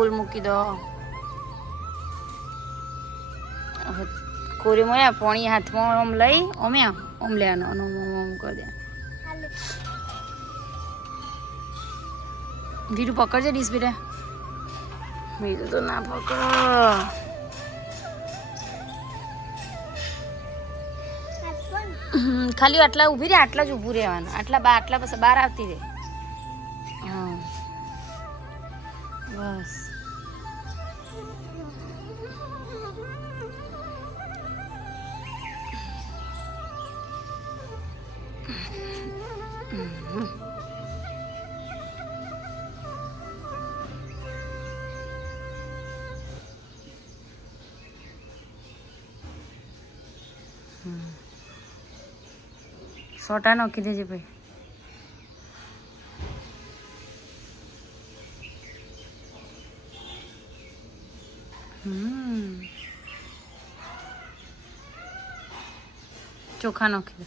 ફૂલ મૂકી દો કોરી મોયા પોણી હાથમાં ઓમ લઈ ઓમ્યા ઓમ લેવાનો, ઓમ ઓમ કરી દે વીરુ પકડજે ડીશ બીરે વીરુ તો ના પકડ. ખાલી આટલા ઊભી રહે આટલા જ ઊભું રહેવાનું. આટલા બા, આટલા પછી બહાર આવતી રહે. સોટા નાખી દેજે ભાઈ હમ ચોખા નાખી દે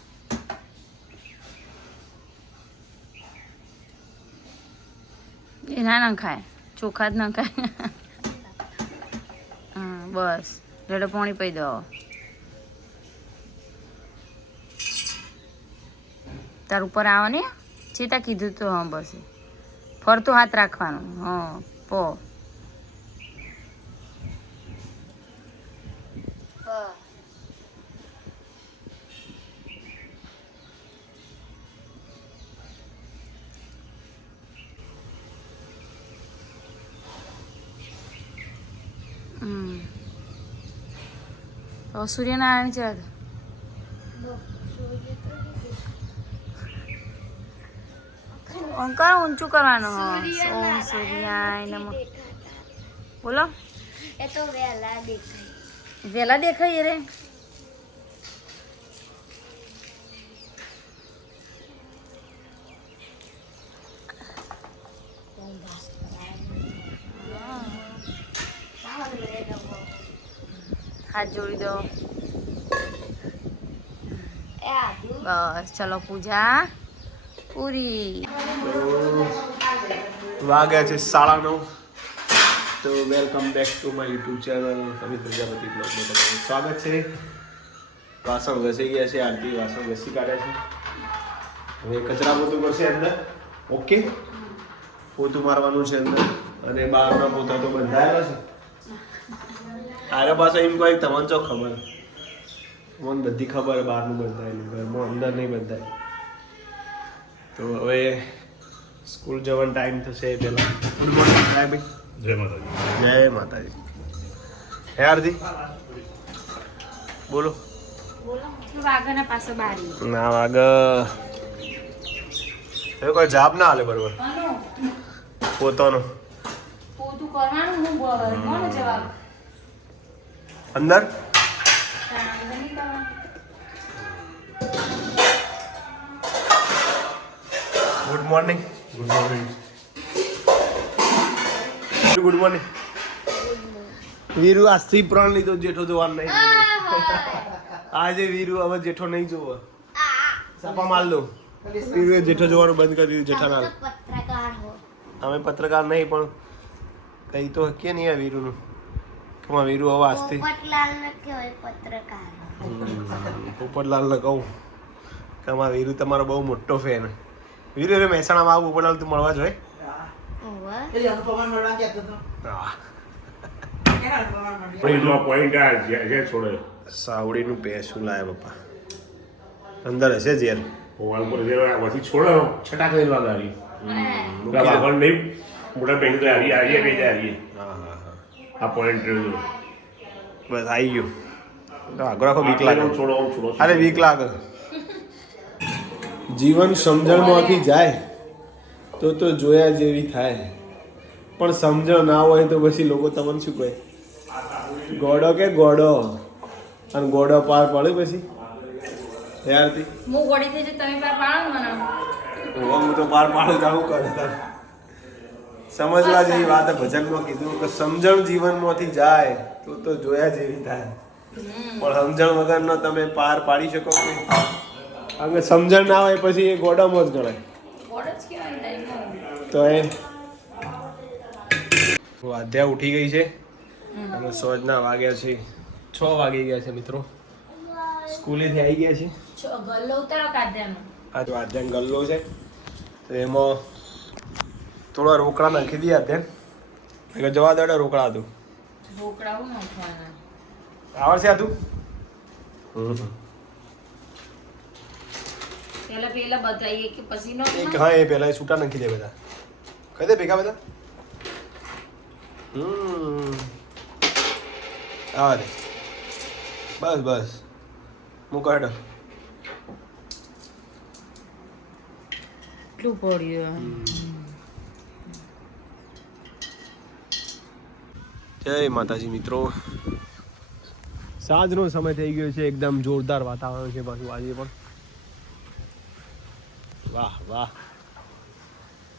એ ના ના ખાય. ચોખા જ ના ખાય. હા, બસ. રેડો પાણી પી દો. તાર ઉપર આવો ને. ચેતા કીધું તો હા, બસ. ફરતો હાથ રાખવાનો. હા, પો. સૂર્યનારાયણ છે આજે. ઓંકાર ઊંચું કરવાનું. ઓમ સૂર્યાય નમ. બોલો. એ તો વહેલા દેખાય. વેલા દેખાય રે. હાથ જોડી દો. એ બસ ચલો પૂજા. પૂરી. વાગ્યા છે સાડા નવ. તો welcome back to my YouTube channel Amit Prajapati બ્લોગમાં તમારું સ્વાગત છે. વાસણ ઘસી ગયા છે આરતી વાસણ ઘસી કાઢ્યા છે. હવે કચરા પોતું કરશે અંદર. ઓકે? પોતું મારવાનું છે અંદર. અને બહારના પોતા તો બંધાયેલા છે. આરે પાસે એમ કોઈ તમને ચો ખબર. મને બધી ખબર બહારનું બંધાયેલું ઘરમાં અંદર નહીં બંધાય. તો હવે સ્કૂલ જવાનો ટાઈમ થશે પેલા ગુડ મોર્નિંગ સાહેબ જય માતાજી. જય માતાજી. હે આરતી? બોલો. ના વાગ કોઈ જાબ ના હાલે બરોબર. પોતાનો. પોતું કરવાનું હું જવાબ? અંદર? Good morning good morning good morning Veeru આજથી પ્રણ લીધો જેઠો જોવાનું નહીં આજે વીરુ હવે જેઠો નહીં જોવો. સાપા માર લો. વીરુએ જેઠો જોવાનું બંધ કરી દીધું જેઠાલાલ. પત્રકાર અમે પત્રકાર નહીં પણ કહી તો હકીએ નહીં આ વીરુનું. કે માં વીરુ હવે આજથી પોપટલાલ ને કહેવાય પત્રકાર. પોપટલાલને કહું કે અમારા વીરુ તમારો બહુ મોટો ફેન વીરુ એટલે મહેસાણામાં આવું પોપટલાલ તું મળવા જોઈએ સાવડીનું પેસું લાયા પપ્પા અંદર હશે ઝેર ઓવાલ પર જે વધી છોડે છટા કરી વાગારી મોટા બેંક તો હારી હારી બે આ પોઈન્ટ રહ્યો બસ આવી ગયું. આગળ આખો બીક લાગે. છોડો છોડો અરે બીક લાગે. જીવન સમજણમાંથી જાય તો તો જોયા જેવી થાય. પણ સમજણ ના હોય તો પછી લોકો તમને શું કહે? ગોડો કે ગોડો? અને ગોડો પાર પડે પછી? હું ગોડી થઈ તમે પાર પાડો ને મને. હું તો પાર પાડું તો કરે તારે. સમજવા જેવી વાત ભજનમાં કીધું કે સમજણ જીવનમાંથી જાય તો તો જોયા જેવી થાય. પણ સમજણ વગરનો તમે પાર પાડી શકો કે કારણ કે સમજણ ના હોય પછી એ ગોડમ જ ગણાય. તો એ વાધ્યા ઉઠી ગઈ છે. અને સોજના વાગ્યા છે છ વાગી ગયા છે મિત્રો. સ્કૂલેથી આવી ગયા છે ગલ્લો ઉતારો કાઢ્યાનો આ જો ગલ્લો છે. તો એમાં થોડા રોકડા નાખી દઈએ એટલે જવા દે રોકડા હતું રોકડાઓ નાખવાના? આવડશે આ તું પેલા પેલા બતાવીએ કે પછી નો એક હા એ પહેલા એ છૂટા નાખી દે બધા. કહી દે ભેગા બધા. હમ. આવા. દે બસ બસ. મૂકો હેડો. કેટલું પડ્યું જય માતાજી મિત્રો. સાંજનો સમય થઈ ગયો છે, એકદમ જોરદાર વાતાવરણ છે પાછું આજે પણ. વાહ વાહ.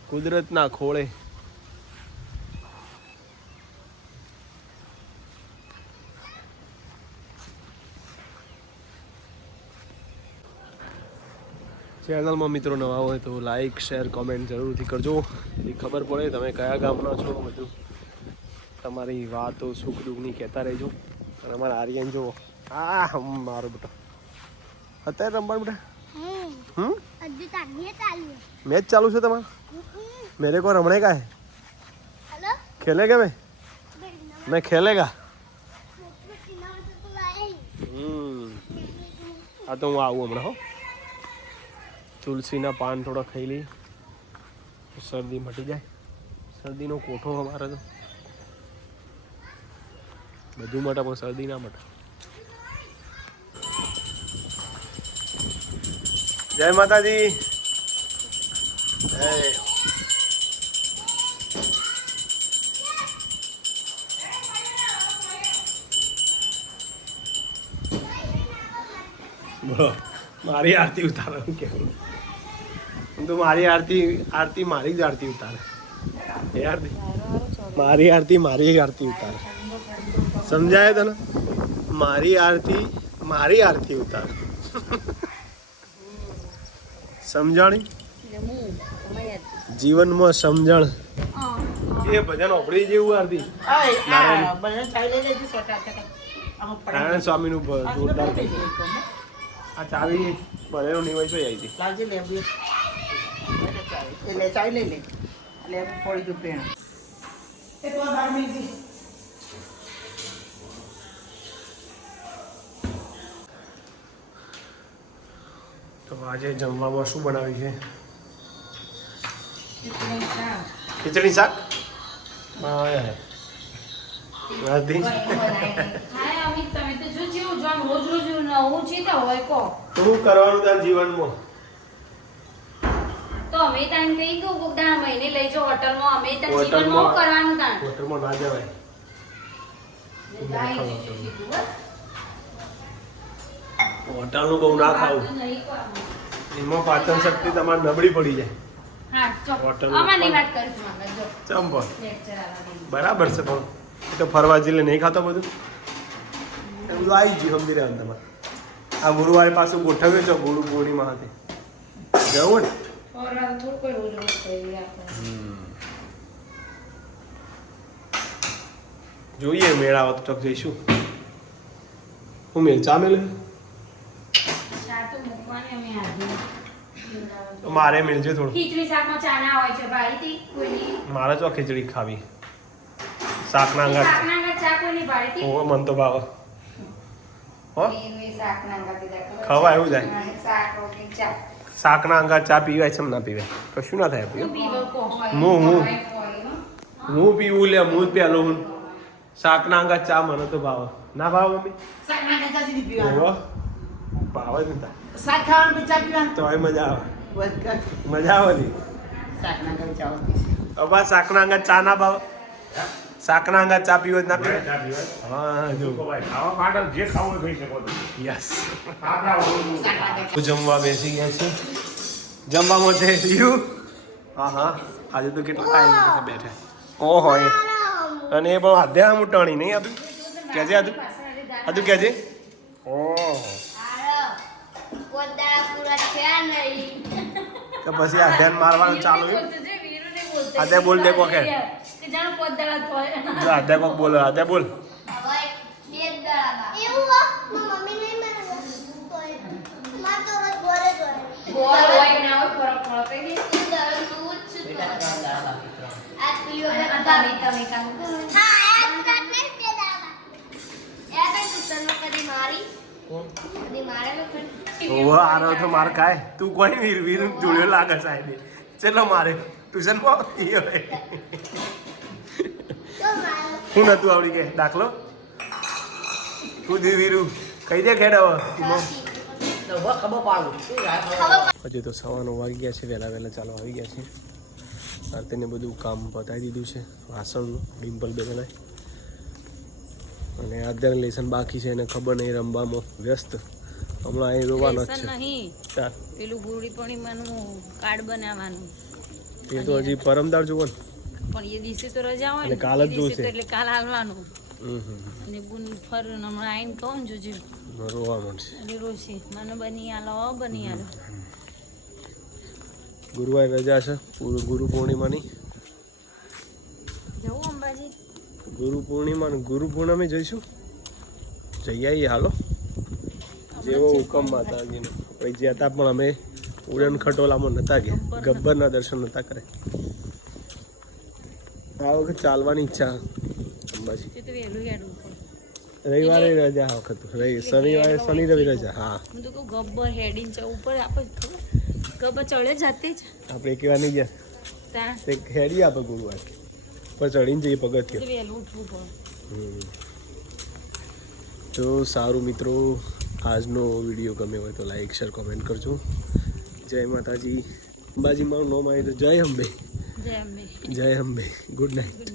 કુદરતના ખોળે. ચેનલમાં મિત્રો નવા હોય તો લાઈક શેર કોમેન્ટ જરૂરથી કરજો. એ ખબર પડે તમે કયા ગામના છો બધું તમારી વાતો સુખ દુઃખની કહેતા રહેજો. અને અમારા આર્યન જુઓ. હા મારો બેટા. અત્યારે રમવાનું બેટા? મેચ ચાલુ છે તમારે? મેરે કો રમણે કા હે? ખેલે કે મેં? મેં ખેલેગા આ તો હું આવું હમણાં હો. તુલસીના પાન થોડા ખાઈ લઈ શરદી મટી જાય. શરદીનો કોઠો અમારે તો. બધું માટે પણ શરદી ના માટે. જય માતાજી. મારી આરતી ઉતારો કે. મારી આરતી આરતી મારી જ આરતી ઉતારે. એ આરતી? મારી આરતી મારી જ આરતી ઉતારે. સમજાય તને? મારી આરતી મારી આરતી ઉતાર. સમજાણી? જીવનમાં સમજણ. એ ભજન ઓપડી જેવું આરતી. નારાયણ સ્વામીનું નું જોરદાર આ ચાવી ભરેલો નિવાય શું આવી હતી લેબુ. એટલે ચાવી લઈ લે. લેબુ પડી ગયું પેણ. એ તો બાર મિનિટ તો આજે જમવામાં શું બનાવ્યું છે? ખીચડી શાક. જો જો શું કરવાનું તાર જીવનમાં? તો અમે તાન કઈ ગયું કોક દાણા મહિને લઈ જાઓ હોટલમાં. અમે તાન જીવનમાં કરવાનું તાન? હોટલમાં ના જવાય. જાય છે કીધું હો. હોટલનું બહુ ના ખાવું. એમાં પાચન શક્તિ તમારે નબળી પડી જાય. ચંપલ. બરાબર છે પણ એ તો ફરવા જઈને નહીં ખાતો બધું. એ બધું આવી ગયું સમજી રહ્યા તમારે આ ગુરુવારે પાછું ગોઠવ્યું છે ગુરુ પૂર્ણિમા હતી. જવું ને? જોઈએ મેળાવત ચોક જઈશું. હું મેલ ચા મેળ ચા તો મૂકવાની અમે આધી તો મારે મિલજે થોડું. ખીચડી શાકમાં ચાના હોય છે ભાઈ તી કોઈની? મારે તો ખીચડી ખાવી. શાકના અંગાત. શાકના આગળ ચા કોઈની ભાઈ તી? ઓ મન તો ભાવ. હો? ખવાય એવું જાય. શાક રોટલી ચા. શાકના અંગાત ચા પીવાય છે એમ ના પીવાય. કશું ના થાય હું- હું. હો. પીવું લે હું જ પેલો હું. શાકના અંગાત ચા મને તો ભાવ. ના ભાવ મમ્મી? શાકના ચા પીવા ભાવ ભાવે જ નતા શાક ખાવાનું પછી ચા પીવાનું? તો મજા આવે. મજા આવે ને? શાક ના ખાઈ ચાવો હવે શાકના અંગાત ચા ના ભાવ? શાકના અંગા ચા પીવો જ ના પીવો? હા જો. ખાવા માટે જે ખાવું હોય ખાઈ શકો યસ. જમવા બેસી ગયા છે. જમવામાં છે યુ હા હા. આજે તો કેટલો ટાઈમ બેઠા. ઓહો એ. અને એ પણ આધ્યા મુટાણી નહીં આદુ કેજે આદુ આદુ કેજે ઓહો. તો પછી આધ્યાન મારવાનું ચાલુ છે બોલતો જે વીરુને બોલતો આ તે બોલ દે કોકે. સીધાનો પોત દાડા થોય જો આધ્યા કોક બોલો આધ્યા બોલ હવે બે જ દળાબા એવું હો મારી ઓહો આરો તો માર કાય તું કોઈ વીર વીર જોડ્યો લાગે સાહેબ ચલો મારે ટ્યુશનમાં આવતી હવે નતું આવડી કે? દાખલો? તું દી વીરુ? કહી દે ખેડ હવે? હજી તો સવાનો વાગી ગયા છે વહેલા વહેલા ચાલો આવી ગયા છે. તેને બધું કામ પતાવી દીધું છે. વાસણનું ડિમ્પલ બેને અને આધ્યાને લેસન બાકી છે એને ખબર નહીં રમવામાં વ્યસ્ત. હમણાં અહીં રોવાનો જ છે. પેલું ગુરડી પૂર્ણિમાનું કાર્ડ બનાવવાનું. એ તો હજી પરમદાર જુઓ ને. પણ એ દિવસે તો રજા હોય ને કાલ જ જોશે. એટલે કાલ આવવાનું. અને ગુન ફર હમણાં આવીને કહું જોજે. રોવા માંડશે. અને રોશે. મને બની આલો બની આલો. ગુરુવારે રજા છે ગુરુ પૂર્ણિમાની ગુરુ પૂર્ણિમા ગુરુ પૂર્ણિમે જઈશું. જઈ આવીએ હાલો. જેવો હુકમ માતાજીનો. આપણે ગયા હતા પણ અમે ઉડન ખટોલામાં નતા ગયા. ગબ્બરના દર્શન નતા કરે આ વખત ચાલવાની ઈચ્છા અંબાજી. રવિવારે રજા આ વખત. રવિ શનિવારે શનિ રવિ રજા હા. હું તો કહું ગબ્બર હેડીને જવું ઉપર આપણે ગબ્બર ચડે જાતે જ. આપણે એક વાર નહીં ગયા. તે હેડી આપે ગુરુવાર. પર ચડીને જઈએ પગથિયા. તો સારું મિત્રો આજનો વીડિયો ગમે હોય તો લાઈક શેર કોમેન્ટ કરજો. જય માતાજી. અંબાજી મારું નામ આવી તો જય અંબે. જય અંબે. જય અંબે. Good night